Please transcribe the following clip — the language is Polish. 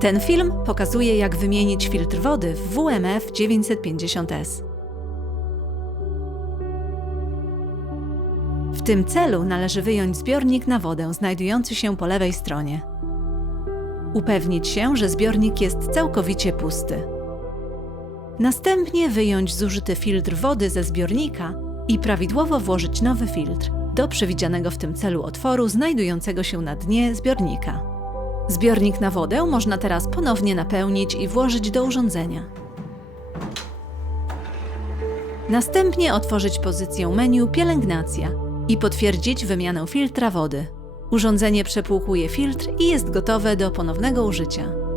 Ten film pokazuje, jak wymienić filtr wody w WMF 950S. W tym celu należy wyjąć zbiornik na wodę znajdujący się po lewej stronie. Upewnić się, że zbiornik jest całkowicie pusty. Następnie wyjąć zużyty filtr wody ze zbiornika i prawidłowo włożyć nowy filtr do przewidzianego w tym celu otworu znajdującego się na dnie zbiornika. Zbiornik na wodę można teraz ponownie napełnić i włożyć do urządzenia. Następnie otworzyć pozycję menu Pielęgnacja i potwierdzić wymianę filtra wody. Urządzenie przepłukuje filtr i jest gotowe do ponownego użycia.